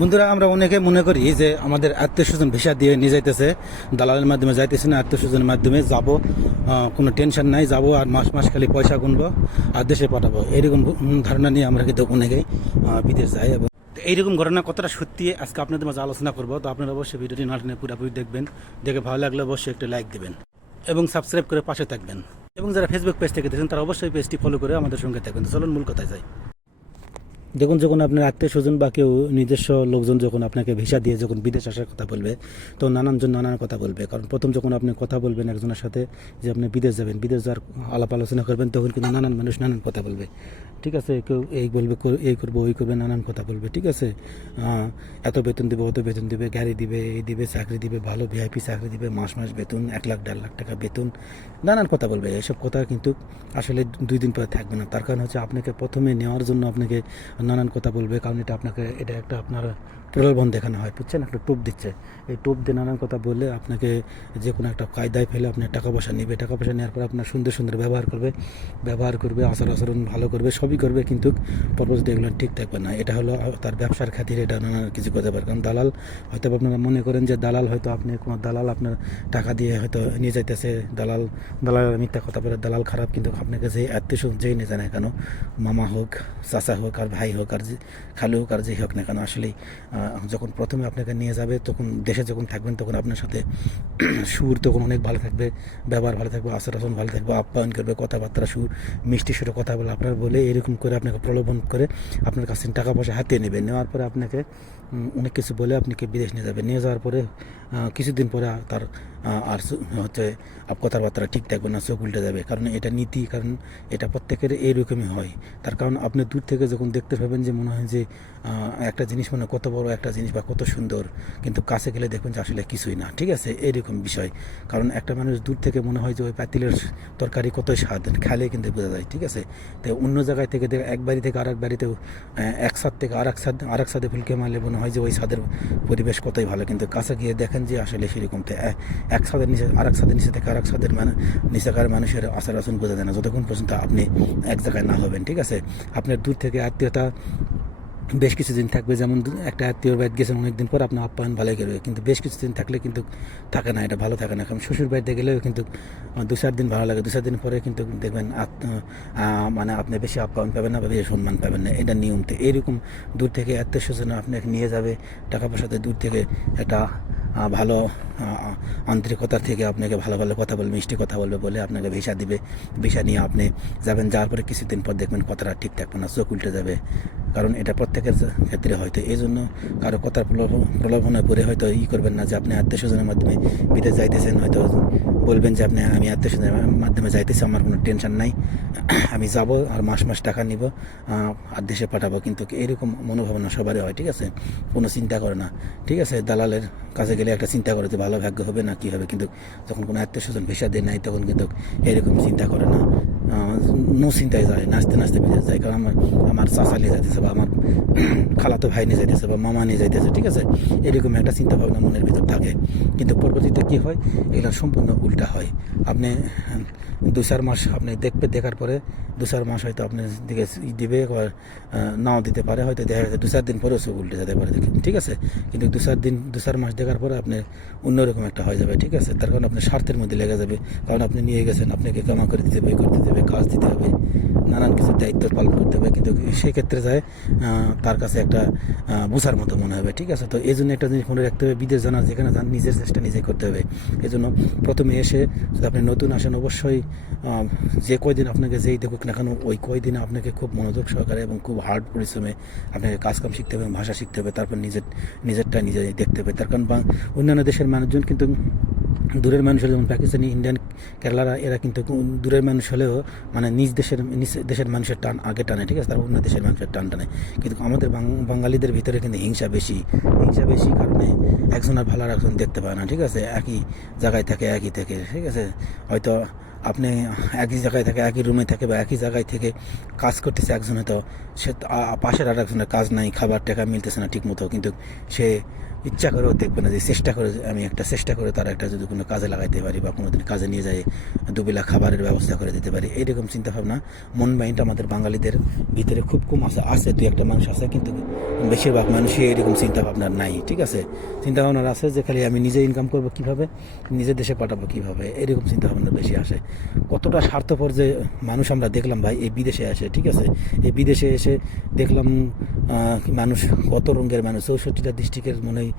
বন্ধুরা, আমরা অনেকে মনে করি যে আমাদের আত্মীয় স্বজন ভিসা দিয়ে নিয়ে যাইতেছে, দালালের মাধ্যমে যাইতেছে না, আত্মীয় স্বজনের মাধ্যমে যাব, কোনো টেনশন নাই, যাব আর মাস মাস খালি পয়সা গুনবো আর দেশে পাঠাবো, এইরকম ধারণা নিয়ে আমরা কিন্তু অনেকেই বিদেশ যাই। এবং এইরকম ঘটনা কতটা সত্যি আজকে আপনাদের মাঝে আলোচনা করবো। তো আপনারা অবশ্যই ভিডিওটি না টেনে পুরোপুরি দেখবেন, দেখে ভালো লাগলে অবশ্যই একটা লাইক দেবেন এবং সাবস্ক্রাইব করে পাশে থাকবেন। এবং যারা ফেসবুক পেজ থেকে দেখেন তারা অবশ্যই পেজটি ফলো করে আমাদের সঙ্গে থাকবেন। তো চলুন মূল কথায় যাই। দেখুন, যখন আপনার আত্মীয় স্বজন বা কেউ নিজস্ব লোকজন যখন আপনাকে ভিসা দিয়ে যখন বিদেশ আসার কথা বলবে, তো নানানজন নানান কথা বলবে। কারণ প্রথম যখন আপনি কথা বলবেন একজনের সাথে যে আপনি বিদেশ যাবেন, বিদেশ যাওয়ার আলাপ আলোচনা করবেন, তখন কিন্তু নানান মানুষ নানান কথা বলবে। ঠিক আছে, কেউ এই বলবে, এই করবো ওই করবে, নানান কথা বলবে। ঠিক আছে, এত বেতন দিবে, অত বেতন দিবে, গাড়ি দিবে, এই দিবে, চাকরি দিবে, ভালো ভিআইপি চাকরি দিবে, মাস মাস বেতন 1 লাখ 1.5 লাখ টাকা বেতন, নানান কথা বলবে। এসব কথা কিন্তু আসলে 2 দিন পরে থাকবে না। তার কারণ হচ্ছে আপনাকে প্রথমে নেওয়ার জন্য আপনাকে নানান কথা বলবে। কারণ এটা একটা আপনার প্রলোভন দেখানো হয়, বুঝছেন? একটা টোপ দিচ্ছে, এই টোপ দিয়ে নানান কথা বললে আপনাকে যে কোনো একটা কায়দায় ফেলে আপনার টাকা পয়সা নেবে। টাকা পয়সা নেওয়ার পর আপনার সুন্দর সুন্দর ব্যবহার করবে, আচরণ ভালো করবে, সবই করবে, কিন্তু পরবর্তীতে এগুলো ঠিক থাকবে না। এটা হলো তার ব্যবসার খাতিরে এটা নানান কিছু করতে পারে। কারণ দালাল হয়তো আপনারা মনে করেন যে দালাল হয়তো আপনি কোনো দালাল আপনার টাকা দিয়ে হয়তো নিয়ে যাইতেছে, দালালের মিথ্যা কথা বলে দালাল খারাপ। কিন্তু আপনাকে যে আত্মীয় স্বজন যেই নিয়ে যায় না কেন, মামা হোক, চাচা হোক, আর ভাই হোক, আর খালু হোক, আর যেই হোক না কেন, আসলেই যখন প্রথমে আপনাকে নিয়ে যাবে, তখন দেশে যখন থাকবেন, তখন আপনার সাথে সুর তখন অনেক ভালো থাকবে, ব্যবহার ভালো থাকবে, আচরণ ভালো থাকবে, আপ্যায়ন করবে, কথাবার্তা সুর, মিষ্টি সুরে কথা বলে আপনার বলে এরকম করে আপনাকে প্রলোভন করে আপনার কাছে টাকা পয়সা হাতিয়ে নেবে। নেওয়ার পরে আপনাকে অনেক কিছু বলে আপনাকে বিদেশ নিয়ে যাবে। নিয়ে যাওয়ার পরে কিছুদিন পরে তার আর হচ্ছে কথাবার্তা ঠিক থাকবে না, চোখ উল্টে যাবে। কারণ এটা নীতি, কারণ এটা প্রত্যেকের এইরকমই হয়। তার কারণ আপনি দূর থেকে যখন দেখতে পাবেন যে মনে হয় যে একটা জিনিস মানে কত বড় একটা জিনিস বা কত সুন্দর, কিন্তু কাছে গেলে দেখবেন যে আসলে কিছুই না। ঠিক আছে, এইরকম বিষয়। কারণ একটা মানুষ দূর থেকে মনে হয় যে ওই পাতিলের তরকারি কতই স্বাদ, খেলে কিন্তু বোঝা যায়। ঠিক আছে, তো অন্য জায়গায় থেকে এক বাড়ি থেকে আরেক বাড়িতেও এক ছাদ থেকে আরেক ছাদে ফুলকে মারলে মনে হয় যে ওই ছাদের পরিবেশ কতই ভালো, কিন্তু কাছে গিয়ে দেখেন যে আসলে সেরকম। তো এক ছাদের নিচে আরেক ছাদের নিচে থেকে আরেক ছাদের নিচেকার মানুষের আচার আচরণ বোঝা যায় না যতক্ষণ পর্যন্ত আপনি এক জায়গায় না হবেন। ঠিক আছে, আপনার দূর থেকে আত্মীয়তা বেশ কিছুদিন থাকবে। যেমন একটা আত্মীয়র বাড়িতে গেছেন, অনেকদিন পর আপনার আপ্যায়ন ভালোই করবে, কিন্তু বেশ কিছুদিন থাকলে কিন্তু থাকে না, এটা ভালো থাকে না। কারণ শ্বশুর বাড়িতে গেলেও কিন্তু 2-4 দিন ভালো লাগে, 2-4 দিন পরে কিন্তু দেখবেন মানে আপনি বেশি আপ্যায়ন পাবেন না বা বেশি সম্মান পাবেন না, এটা নিয়ম। তো এইরকম দূর থেকে আত্মীয় স্বজন আপনাকে নিয়ে যাবে, টাকা পয়সাতে দূর থেকে একটা ভালো আন্তরিকতার থেকে আপনাকে ভালো ভালো কথা বলবে, মিষ্টি কথা বলবে, বলে আপনাকে ভিসা দিবে। ভিসা নিয়ে আপনি যাবেন, যাওয়ার পরে কিছুদিন পর দেখবেন কথাটা ঠিক থাকবে না, চোখ উল্টে যাবে। কারণ এটা প্রত্যেকের ক্ষেত্রে হয়তো। এই জন্য কারো কথার প্রলোভনে পড়ে হয়তো করবেন না যে আপনি আত্মীয় স্বজনের মাধ্যমে বিদেশ যাইতেছেন। হয়তো বলবেন যে আমি আত্মীয় স্বজনের মাধ্যমে যাইতেছি, আমার কোনো টেনশন নাই, আমি যাব আর মাস মাস টাকা নিব আর দেশে পাঠাবো। কিন্তু এরকম মনোভাবনা সবারই হয়। ঠিক আছে, কোনো চিন্তা করে না। ঠিক আছে, দালালের কাছে গেলে একটা চিন্তা করে যে ভালো ভাগ্য হবে না কি হবে, কিন্তু যখন কোনো আত্মীয় স্বজন ভিসা দেয় নাই, তখন কিন্তু এরকম চিন্তা করে না, নো চিন্তায় যায়, নাচতে নাচতে বিদেশ যায়। কারণ আমার চাচা নিয়ে যাইতেছে, বা আমার খালাতো ভাই নিয়ে যাইতেছে, বা মামা নিয়ে যাইতেছে। ঠিক আছে, এরকম একটা চিন্তা ভাবনা মনের ভিতর থাকে। কিন্তু পরবর্তীতে কী হয়, এগুলো সম্পূর্ণ উল্টা হয়। আপনি 2-4 মাস আপনি দেখার পরে 2-4 মাস হয়তো আপনার দিকে দিবে, নাও দিতে পারে, হয়তো দেখা যাচ্ছে 2-4 দিন পরেও সব উল্টে যেতে পারে। দেখেন, ঠিক আছে, কিন্তু 2-4 মাস দেখার পরে আপনি অন্যরকম একটা হয়ে যাবে। ঠিক আছে, তার কারণ আপনার স্বার্থের মধ্যে লেগে যাবে। কারণ আপনি নিয়ে গেছেন, আপনাকে কামা করে দিতে হবে, করতে দেবে, কাজ দিতে হবে, নানান কিছু দায়িত্ব পালন করতে হবে। কিন্তু সেক্ষেত্রে যায় তার কাছে একটা বোঝার মতো মনে হবে। ঠিক আছে, তো এই জন্য একটা জিনিস মনে রাখতে হবে, বিদেশ জানা যেখানে যান নিজের চেষ্টা নিজে করতে হবে। এই জন্য প্রথমে এসে যদি আপনি নতুন আসেন, অবশ্যই যে কয়দিন আপনাকে যেই দেখুক না কেন, ওই কয়দিনে আপনাকে খুব মনোযোগ সহকারে এবং খুব হার্ড পরিশ্রমে আপনাকে কাজকাম শিখতে হবে, ভাষা শিখতে হবে, তারপর নিজেরটা নিজে দেখতে হবে। তার কারণ অন্যান্য দেশের মানুষজন কিন্তু দূরের মানুষ হলে, যেমন পাকিস্তানি, ইন্ডিয়ান, কেরালারা, এরা কিন্তু দূরের মানুষ হলেও মানে নিজ দেশের মানুষের টান আগে টানে। ঠিক আছে, তারা অন্য দেশের মানুষের টান টানে। কিন্তু আমাদের বাঙালিদের ভিতরে কিন্তু হিংসা বেশি কারণে একজন আর ভালো আর একজন দেখতে পায় না। ঠিক আছে, একই জায়গায় থাকে, একই থেকে। ঠিক আছে, হয়তো আপনি একই জায়গায় থাকে, একই রুমে থাকে বা একই জায়গায় থেকে কাজ করতেছে একজন, হয়তো সে পাশের আর একজনের কাজ নাই, খাবার টাকা মিলতেছে না ঠিক মতো, কিন্তু সে ইচ্ছা করেও দেখবে না যে চেষ্টা করে আমি একটা চেষ্টা করে তার একটা যদি কোনো কাজে লাগাইতে পারি বা কোনো দিন কাজে নিয়ে যায় দুবেলা খাবারের ব্যবস্থা করে দিতে পারি, এইরকম চিন্তাভাবনা মন মাইন্ড আমাদের বাঙালিদের ভিতরে খুব কম আছে। আছে দুই একটা মানুষ আছে, কিন্তু বেশিরভাগ মানুষই এরকম চিন্তাভাবনা নাই। ঠিক আছে, চিন্তাভাবনা আছে যে খালি আমি নিজে ইনকাম করবো কীভাবে, নিজের দেশে পাঠাবো কীভাবে, এরকম চিন্তাভাবনা বেশি আসে। কতটা স্বার্থপর যে মানুষ আমরা দেখলাম ভাই এই বিদেশে আসে। ঠিক আছে, এই বিদেশে এসে দেখলাম মানুষ কত রঙের মানুষ, 64টা ডিস্ট্রিক্টের মনে হয়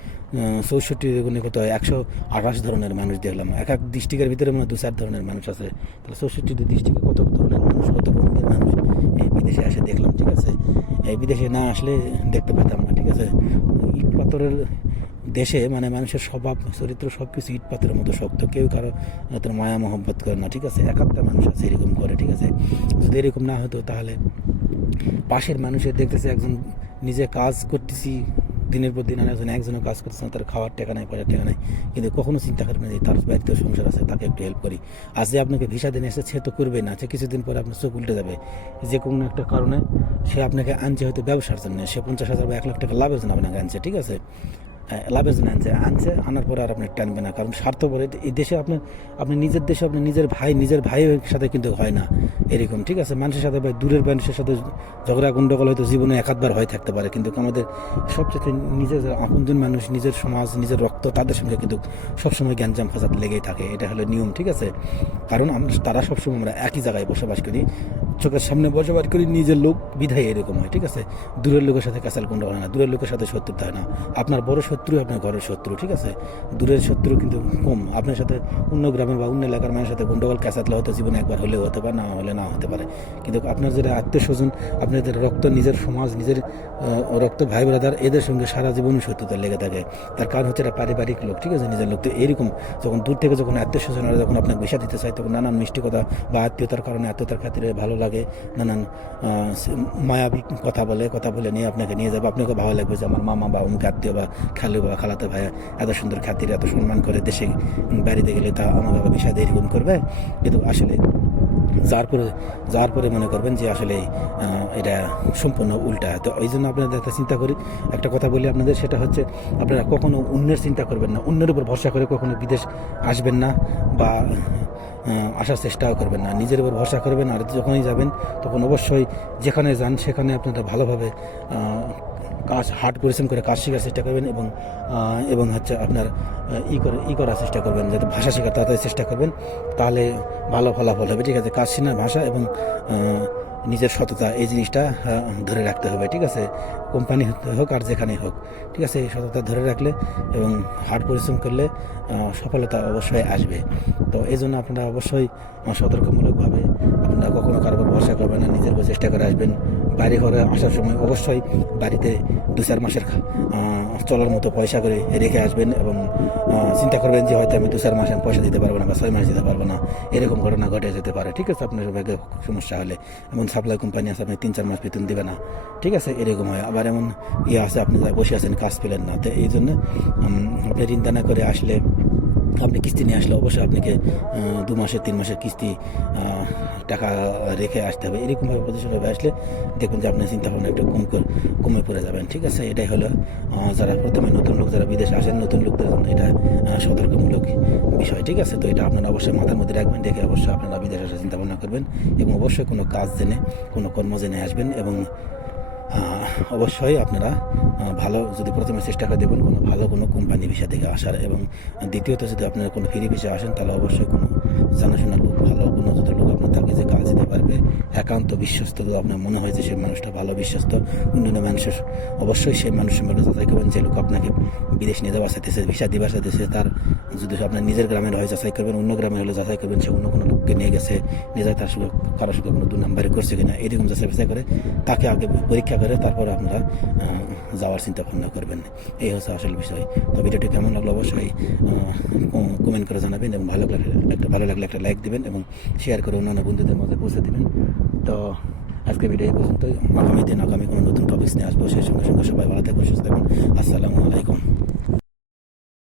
64 গুণে কত হয় 128 ধরনের মানুষ দেখলাম। এক এক ডিস্ট্রিক্টের ভিতরে মনে হয় 2-4 ধরনের মানুষ আছে। তাহলে 64টি ডিস্ট্রিক্টে কত ধরনের মানুষ, কত রঙের মানুষ এই বিদেশে আসে দেখলাম। ঠিক আছে, এই বিদেশে না আসলে দেখতে পেতাম না। ঠিক আছে, ইট পাথরের দেশে মানে মানুষের স্বভাব চরিত্র সব কিছু ইট পাথরের মতো শক্ত, কেউ কারো তোর মায়া মহব্বত করে না। ঠিক আছে, একাত্তা মানুষ আছে এরকম করে। ঠিক আছে, যদি এরকম না হতো তাহলে পাশের মানুষের দেখতেছে একজন নিজে কাজ করতেছি দিনের পর দিন, একজনও কাজ করতেছে না, তার খাওয়ার টাকা নাই, পয়সার টাকা নাই, কিন্তু কখনো চিন্তা করবে না যে তার বাড়িতে সংসার আছে, তাকে একটু হেল্প করি। আজ যে আপনাকে ভিসা দিন এসে সে তো করবে না, সে কিছুদিন পরে আপনার চোখ উল্টে যাবে যে কোনো একটা কারণে সে আপনাকে আনছে হয়তো ব্যবসার জন্য, সে 50,000 বা 1 লাখ টাকা লাভের জন্য আপনাকে আনছে। ঠিক আছে, লাভের জন্য আনার পরে আর আপনি টানবে না, কারণ স্বার্থপর। এই দেশে আপনি নিজের দেশে আপনি নিজের ভাইয়ের সাথে কিন্তু হয় না এরকম। ঠিক আছে, মানুষের সাথে বা দূরের মানুষের সাথে ঝগড়া গন্ডগোল হয়তো জীবনে একাধবার হয়ে থাকতে পারে, কিন্তু আমাদের সবচেয়ে নিজের আপনজন মানুষ, নিজের সমাজ, নিজের রক্ত, তাদের সঙ্গে কিন্তু সবসময় গ্যাঞ্জাম ফাসাদ লেগেই থাকে। এটা হলো নিয়ম। ঠিক আছে, কারণ তারা সবসময় আমরা একই জায়গায় বসবাস করি, চোখের সামনে বসবাস করি, নিজের লোক বিধায় এরকম হয়। ঠিক আছে, দূরের লোকের সাথে কাঁচাল গন্ডগোল হয় না, দূরের লোকের সাথে শত্রুতা হয় না। আপনার বড় শত্রু আপনার ঘরের শত্রু। ঠিক আছে, দূরের শত্রু কিন্তু কম। আপনার সাথে অন্য গ্রামের বা অন্য এলাকার মানুষের সাথে গন্ডগোল ক্যাচাতলে হয়তো জীবনে একবার হলেও হতে পারে, না হলে না হতে পারে, কিন্তু আপনার যেটা আত্মীয় স্বজন, আপনাদের রক্ত, নিজের সমাজ, নিজের রক্ত ভাই ব্রাদার, এদের সঙ্গে সারা জীবনই শত্রুতা লেগে থাকে। তার কারণ হচ্ছে এটা পারিবারিক লোক। ঠিক আছে, নিজের লোক। তো এইরকম যখন দূর থেকে যখন আত্মীয় স্বজনরা যখন আপনাকে ভিসা দিতে চায়, তখন নানান মিষ্টি কথা বা আত্মীয়তার কারণে, আত্মীয়তার খাতিরে ভালো লাগে, নানান মায়াবী কথা বলে নিয়ে আপনাকে নিয়ে যাবে। আপনাকে ভালো লাগবে যে আমার মামা বা অমুক আত্মীয় বা খালু বা খালাতো ভাই এত সুন্দর খাতির, এত সম্মান করে দেশে বাড়িতে গেলে তা আমার বাবা ভিসা দিয়ে এরকম করবে। কিন্তু আসলে যার পরে মনে করবেন যে আসলে এটা সম্পূর্ণ উল্টা। তো ওই জন্য আপনাদের একটা চিন্তা করি, একটা কথা বলি আপনাদের, সেটা হচ্ছে আপনারা কখনো অন্যের চিন্তা করবেন না, অন্যের উপর ভরসা করে কখনো বিদেশ আসবেন না বা আসার চেষ্টাও করবেন না। নিজের উপর ভরসা করবেন, আর যখনই যাবেন তখন অবশ্যই যেখানে যান সেখানে আপনারা ভালোভাবে কাজ হার্ড পরিশ্রম করে কাজ শেখার চেষ্টা করবেন, এবং হচ্ছে আপনার করার চেষ্টা করবেন, যাতে ভাষা শেখার তাড়াতাড়ি চেষ্টা করবেন, তাহলে ভালো ফলাফল হবে। ঠিক আছে, কাজ শেখা, ভাষা এবং নিজের সততা, এই জিনিসটা ধরে রাখতে হবে। ঠিক আছে, কোম্পানি হোক আর যেখানেই হোক। ঠিক আছে, এই সততা ধরে রাখলে এবং হার্ড পরিশ্রম করলে সফলতা অবশ্যই আসবে। তো এই জন্য আপনারা অবশ্যই সতর্কমূলকভাবে আপনারা কখনো কারোর ভরসা করবেন না, নিজের উপর চেষ্টা করে আসবেন। বাড়ি ঘরে আসার সময় অবশ্যই বাড়িতে 2-4 মাসের চলার মতো পয়সা করে রেখে আসবেন, এবং চিন্তা করবেন যে হয়তো আমি 2-4 মাস পয়সা দিতে পারবো না বা 6 মাস দিতে পারবো না, এরকম ঘটনা ঘটে যেতে পারে। ঠিক আছে, আপনার সবাইকে সমস্যা হলে এমন সাপ্লাই কোম্পানি আছে আপনি 3-4 মাস বেতন দেবে না। ঠিক আছে, এরকম হয়। আবার এমন আছে আপনি বসে আছেন, কাজ পেলেন না। তো এই জন্য আপনি চিন্তা না করে আসলে, আপনি কিস্তি নিয়ে আসলে অবশ্যই আপনাকে 2 মাসের 3 মাসের কিস্তি টাকা রেখে আসতে হবে। এরকমভাবে প্রতিষ্ঠানভাবে আসলে দেখবেন যে আপনার চিন্তাভাবনা একটু কমে পড়ে যাবেন। ঠিক আছে, এটাই হলো যারা প্রথমে নতুন লোক যারা বিদেশে আসেন, নতুন লোকদের জন্য এটা সতর্কমূলক বিষয়। ঠিক আছে, তো এটা আপনারা অবশ্যই মাথার মধ্যে রাখবেন, দেখে অবশ্যই আপনারা বিদেশে আসার চিন্তাভাবনা করবেন, এবং অবশ্যই কোনো কাজ জেনে, কোনো কর্ম জেনে আসবেন, এবং অবশ্যই আপনারা ভালো, যদি প্রথমে চেষ্টা করে দেবেন কোনো কোম্পানি ভিসা থেকে আসার, এবং দ্বিতীয়ত যদি আপনারা কোনো ফ্রি ভিসা আসেন তাহলে অবশ্যই কোনো জানাশোনা লোক, ভালো কোনো যদি লোক আপনার থাকে যে কাজ দিতে পারবে, একান্ত বিশ্বস্ত, যদি আপনার মনে হয় যে সেই মানুষটা ভালো বিশ্বস্ত অন্যান্য মানুষের, অবশ্যই সেই মানুষের মধ্যে যাচাই করবেন। যে লোক আপনাকে বিদেশ নিয়ে যাওয়া চাইতেছে, ভিসা দিবা চাইতেছে, তার যদি আপনার নিজের গ্রামের হয় যাচাই করবেন, অন্য গ্রামের হলে যাচাই করবেন সে অন্য কোনো লোককে নিয়ে যায়, তার সঙ্গে কারোর সঙ্গে কোনো 2 নাম্বারে করছে কিনা, এরকম যাচাই করে তাকে আগে পরীক্ষা করে তারপরে আপনারা যাওয়ার চিন্তা ভাবনা করবেন। এই হচ্ছে আসল বিষয়। তো ভিডিওটি কেমন লাগলো অবশ্যই কমেন্ট করে জানাবেন, এবং ভালো লাগলে একটা লাইক দিবেন, এবং শেয়ার করে অন্যান্য বন্ধুদের মধ্যে পৌঁছে দেবেন। তো আজকে ভিডিও এই পর্যন্ত। আগামী কোনো নতুন টপিক্স নিয়ে আসবো, সেই সঙ্গে সবাই ভালো থাকবেন, সুস্থ থাকবেন। আসসালামু আলাইকুম।